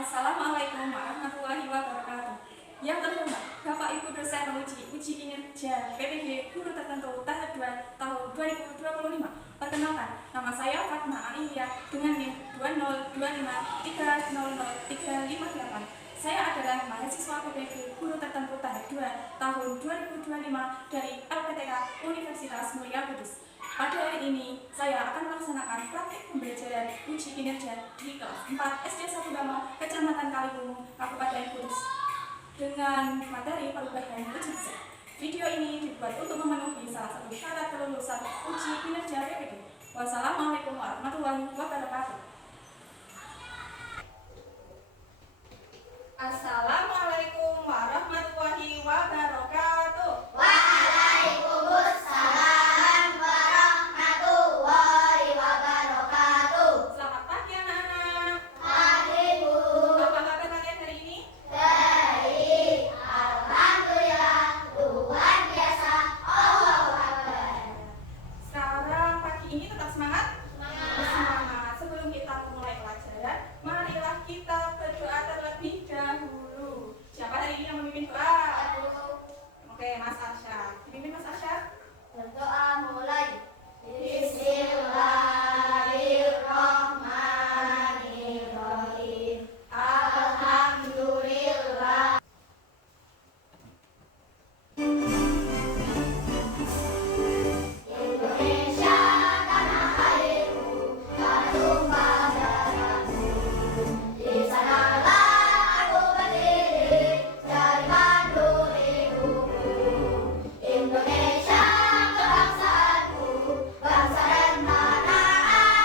Assalamualaikum warahmatullahi wabarakatuh. Yang terhormat, Bapak Ibu dosen uji kinerja PPG Guru Tertentu tahap 2 tahun 2025. Perkenalkan, nama saya Fatma Aliyah dengan NIM 20253000358. Saya adalah mahasiswa PPG Guru Tertentu tahap 2 tahun 2025 dari LPTK Universitas Mulia Kudus. Pada hari ini, saya akan melaksanakan praktik pembelajaran uji kinerja di kelas 4 SD 1 Dama, Kecamatan Kaliwungu, Kabupaten Kudus, dengan materi perubahan uji Z. Video ini dibuat untuk memenuhi salah satu syarat kelulusan uji kinerja PPG. Wassalamualaikum warahmatullahi wabarakatuh. Assalamualaikum warahmatullahi wabarakatuh. Waalaikumsalam warahmatullahi wabarakatuh. Selamat pagi anak-anak. Pagi Bu. Apa kabar kalian hari ini? Baik, alhamdulillah, luar biasa. Allahu Akbar. Sekarang pagi ini tetap semangat? Semangat. Semangat. Sebelum kita mulai pelajaran, marilah kita berdoa terlebih dahulu. Siapa hari ini yang memimpin doa? Oke, Mas Arsyad. Dipimpin Mas Arsyad. Berdoa mulai. Bismillahirrahmanirrahim. Alhamdulillah. Indonesia tanah airku, tanah tumpah darahku. Di sanalah aku berdiri, dari mandu ibuku. Indonesia kebangsaanku, bangsa dan tanah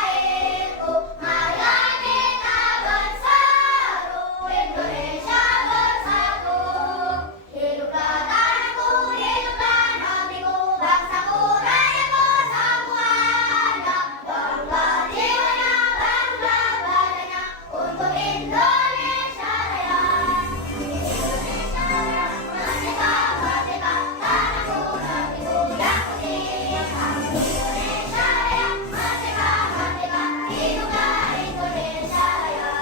airku. Marilah kita berseru, Indonesia bersatu. Hiduplah tanahku, hiduplah negeriku, bangsaku, rakyatku semuanya. Barulah jiwanya, barulah badannya, untuk Indonesia Raya. Indonesia Raya, merdeka, merdeka, tanahku, negeriku yang ku cinta. Indonesia Raya, merdeka, merdeka, hiduplah Indonesia Raya.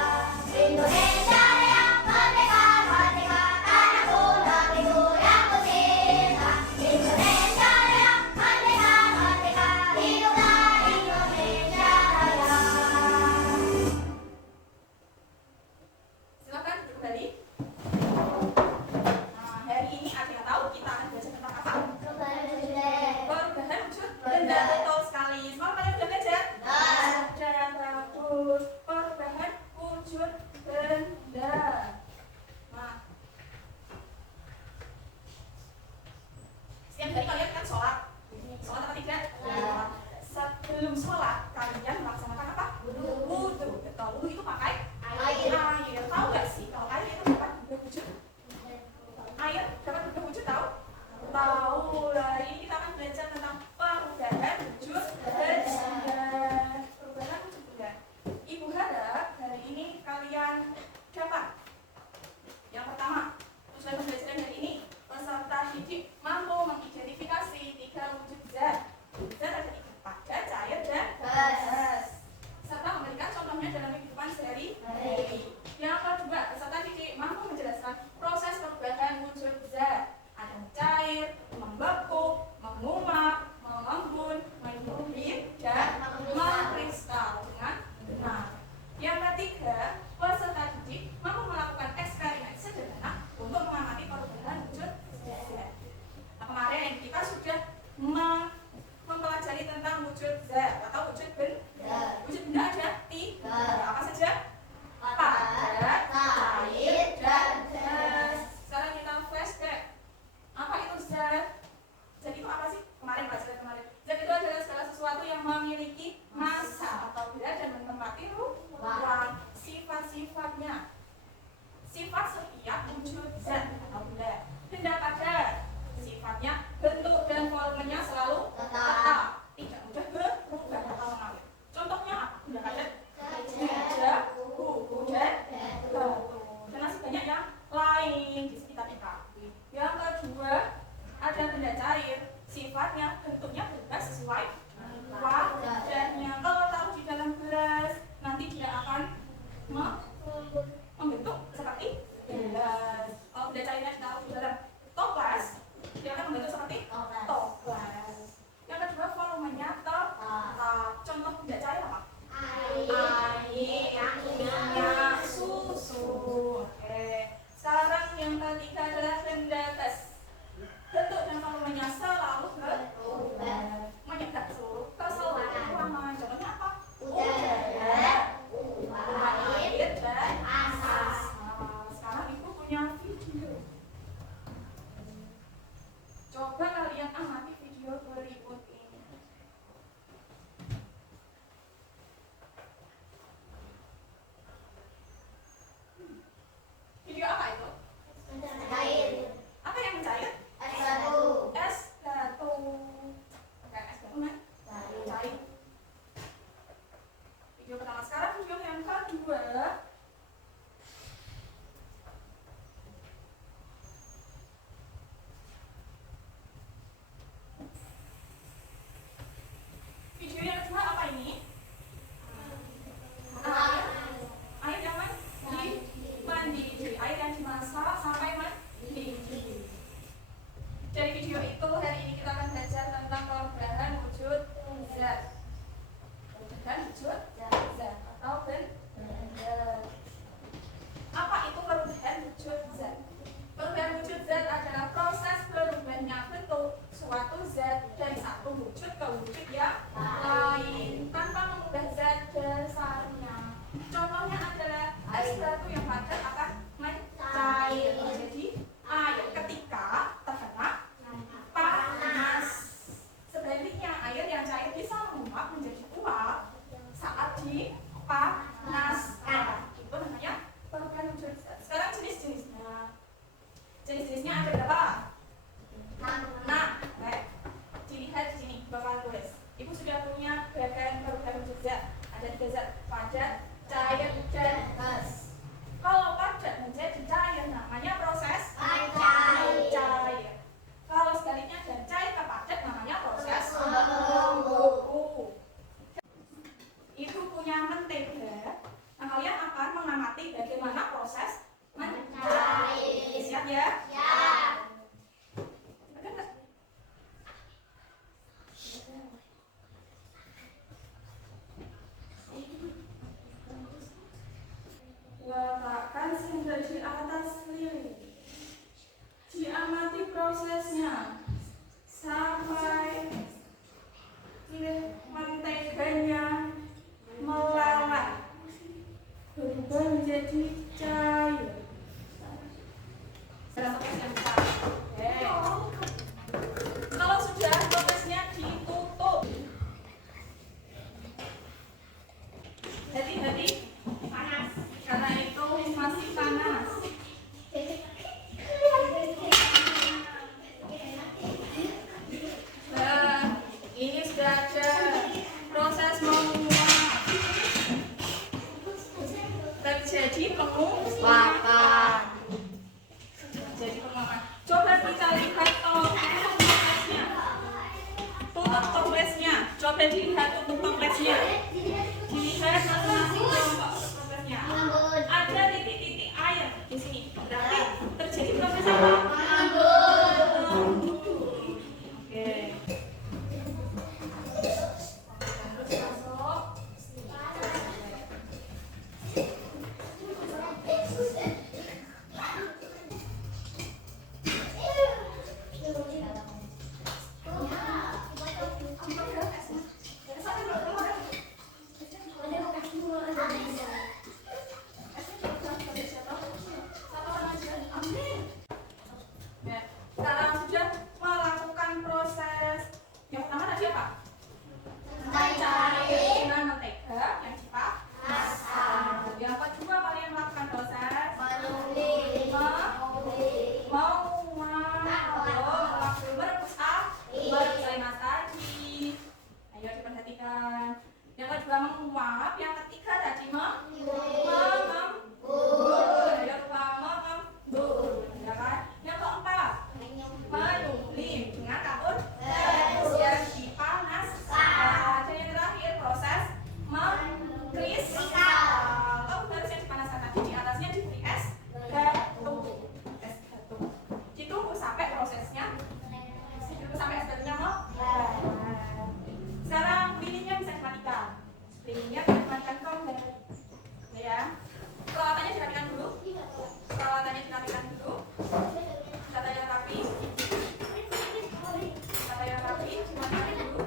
Indonesia Raya, merdeka, merdeka, tanahku, negeriku yang ku cinta. Indonesia Raya, merdeka, merdeka, hiduplah Indonesia Raya. Silakan duduk kembali. Nah, hari ini ada yang tahu kita akan belajar tentang apa? Perubahan wujud benda. Betul sekali. Semua kalian sudah belajar? Sudah, bagus. Perubahan wujud benda. Nah, setiap hari kalian kan sholat. Sholat apa tidak? Ya. Sebelum sholat kalian melaksanakan apa? Wudhu. Betul. Wudhu itu pakai Air. air. Tahu nggak sih kalau air itu dapat berubah wujud? Air dapat berubah wujud tahu? Tahu. Hari ini kita akan belajar tentang perubahan wujud benda. Perubahan wujud benda. Ibu harap hari ini kalian dapat. Yang pertama, tujuan pembelajaran hari ini, peserta didik mampu mengidentifikasi 3 wujud zat. Zat ada 3, padat, cair, dan gas. Serta memberikan contohnya dalam kehidupan sehari-hari. Yang kedua, peserta didik mampu menjelaskan proses perubahan wujud zat. Ada cair, membeku, menguap, mengembun, menggumpir, dan mengkristal dengan benar. Yang ketiga, peserta didik mampu melakukan eksperimen sederhana untuk mengamati perubahan wujud zat. Nah, kemarin kita sudah mempelajari tentang wujud zat atau wujud benda. Wujud benda ada 3. Apa saja? Padat, cair, dan gas. Sekarang kita flashback. Apa itu zat? Zat itu apa sih? Kemarin pelajaran kemarin. Zat itu adalah segala sesuatu yang memiliki massa atau berat dan menempati ruang. Sifat-sifatnya. Sifat setiap wujud zat atau benda. Benda padat. Sifatnya bentuk dan volumenya selalu tetap. Tidak mudah berubah atau mengalir. Contohnya apa? Benda padat. Meja, buku, dan batu. Dan masih banyak yang lain di sekitar kita. Yang kedua, ada benda cair. Sifatnya, bentuknya berubah sesuai wadarnya. Kalau taruh di dalam gelas, nanti dia akan membentuk sesuatu yang padat akan mencair. Jadi air ketika terkena panas. Sebaliknya air yang cair bisa menguap menjadi uap saat dipanaskan. Itu namanya perubahan unsur zat. Sekarang jenis-jenisnya. Jenis-jenisnya ada berapa? Nah, dilihat di sini bakal tulis. Ibu sudah punya bagian perubahan unsur zat. Ada 3 zat: padat, cair, dan gas. Kalau padat menjadi cair namanya proses mencair. Kalau sebaliknya dari cair ke padat namanya proses membeku. Itu punya mentega. Nah, kalian akan mengamati bagaimana proses mencair. Siap ya? Letakkan sendok di atas lilin. Diamati prosesnya sampai menteganya meleleh, berubah menjadi cair. Proses yang besar. Kalau sudah prosesnya ditutup, hati-hati panas, karena itu masih panas. Ini sudah ada proses menguap, terjadi penguapan. Jadi penguapan. Coba kita lihat toplesnya. Tutup toplesnya. Coba dilihat tutup toplesnya. Dilihat masing-masing kelompok toplesnya. Ada titik-titik air di sini. Berarti terjadi proses apa? Oke. Sekarang sudah melakukan proses yang pertama tadi apa? Mencair dengan mentega yang dipanaskan. Yang kedua kalian melakukan proses merebus panas tadi. Ayo diperhatikan. Yang kedua menguap, yang ketiga tadi mengembur. Ayo lupa mengembur, ya kan? Yang keempat menyulim dengan kapur yang dipanaskan. Dan yang terakhir proses mengkristal. Kalau baru yang dipanaskan tadi di atasnya diberi es batu. Ditunggu sampai prosesnya, sampai es batunya meleleh. Sekarang lilinnya bisa dimatikan. Lilinnya bisa dimatikan kembali. Ya. Peralatannya dirapikan dulu. Dimatikan dulu. Tata yang rapi, dimatikan dulu.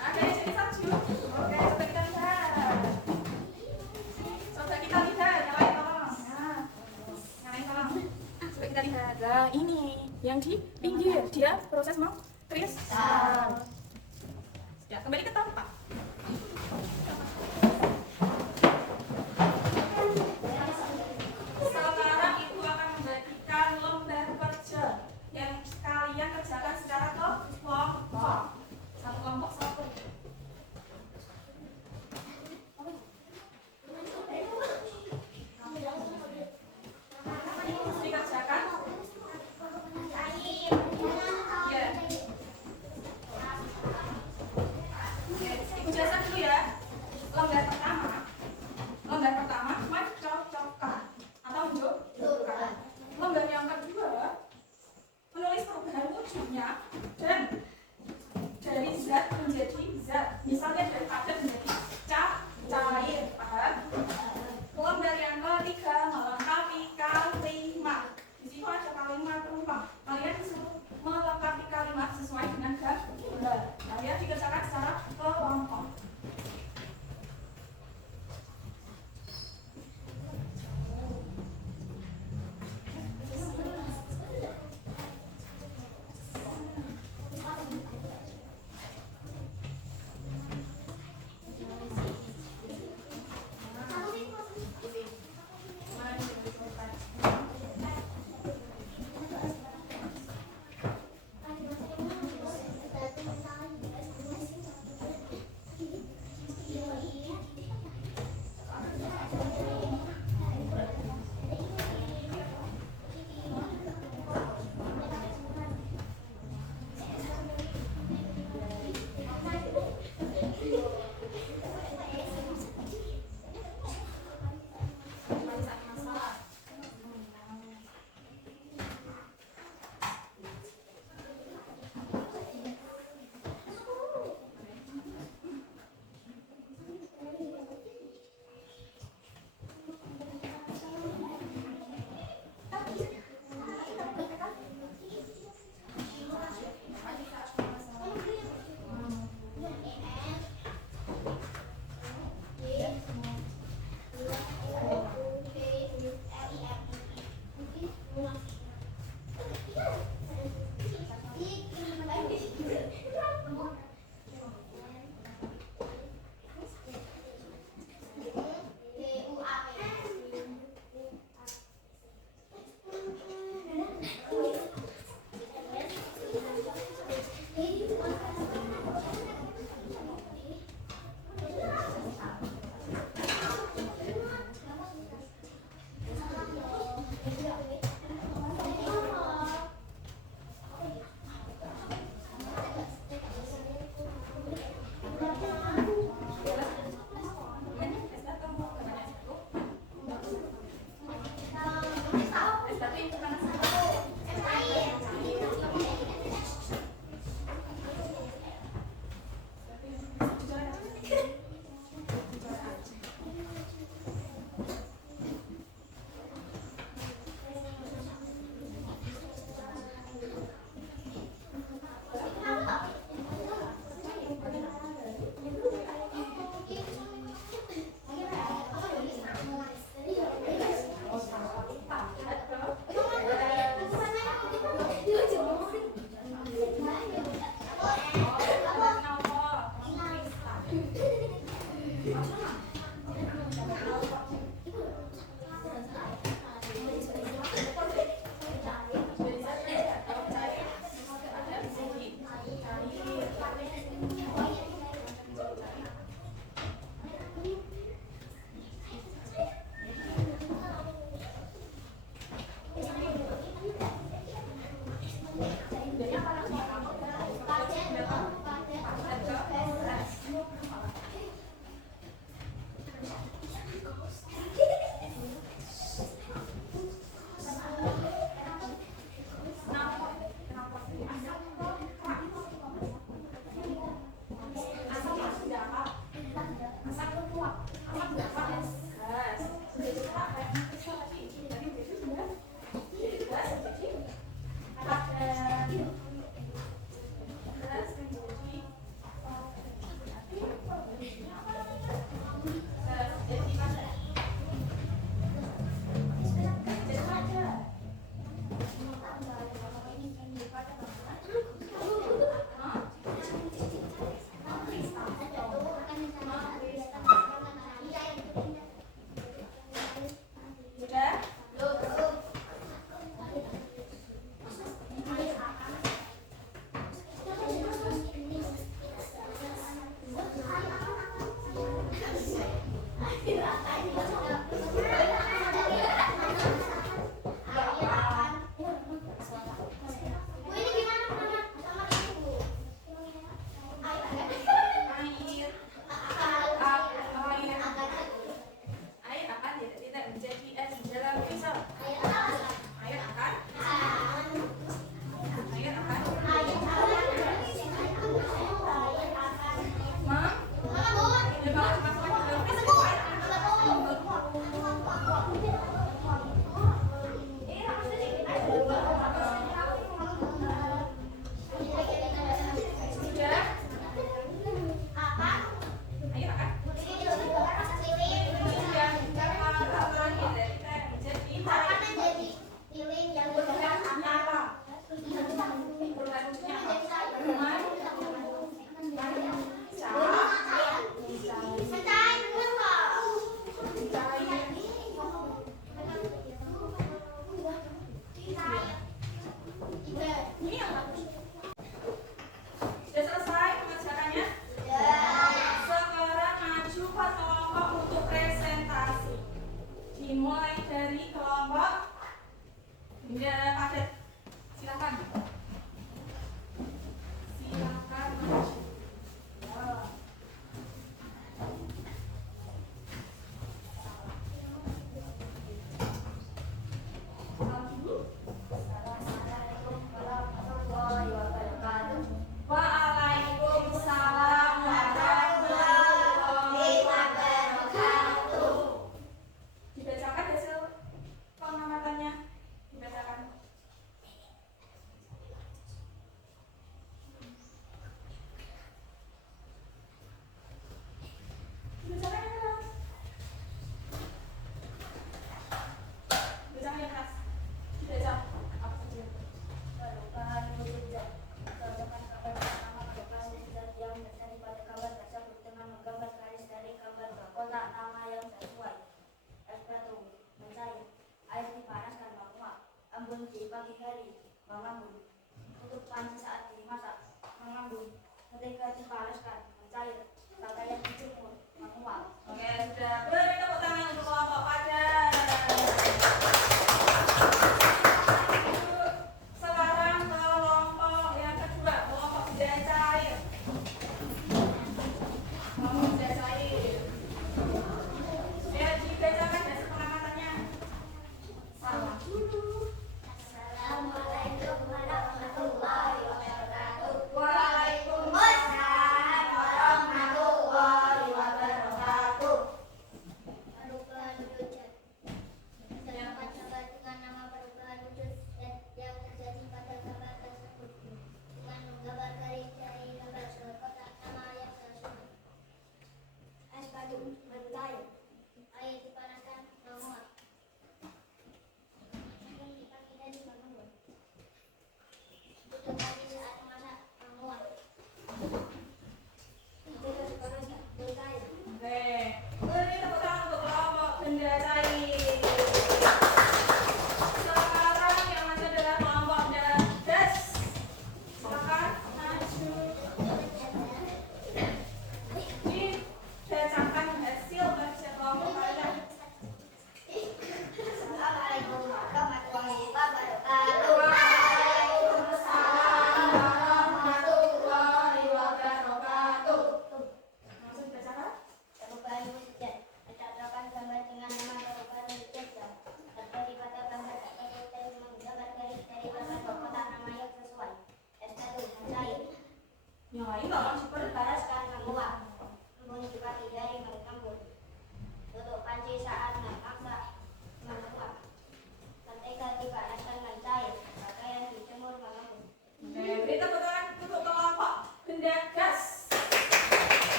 Ada yang jadi salju. Oke, coba kita lihat. Nyalain tolong. Nyalain tolong. Coba kita lihat. Nah, ini yang di pinggir dia proses mengkristal. Ya, kembali ke tempat. Sekarang ibu akan membagikan lembar kerja yang kalian kerjakan secara kelompok. Satu kelompok satu. Dikerjakan. Ya. Ibu jelaskan dulu ya. Lembar pertama mencocokkan atau menunjukkan. Lembar yang kedua menulis perubahan wujudnya dan dari zat menjadi zat. Misalnya dari padat menjadi cair, paham? Lembar yang ketiga melengkapi kalimat. Di situ ada kalimat perubahan. Kalian disuruh melengkapi kalimat sesuai dengan gambar. Kalian dikerjakan secara kelompok.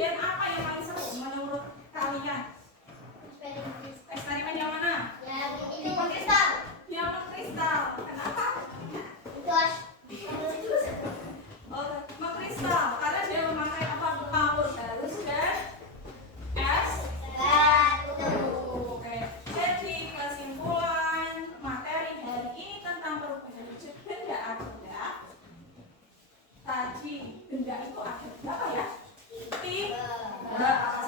Kemudian apa yang paling seru menurut kalian? Eksperimen yang mana? Yang ini kristal. Yang kristal. Kenapa? Terus Oh, mengkristal. Karena dia memakai apa? Paur halus dan es batu. Oke, jadi kesimpulan materi hari ini tentang perubahan wujud benda ada. Tadi benda itu ada berapa ya? Tiga.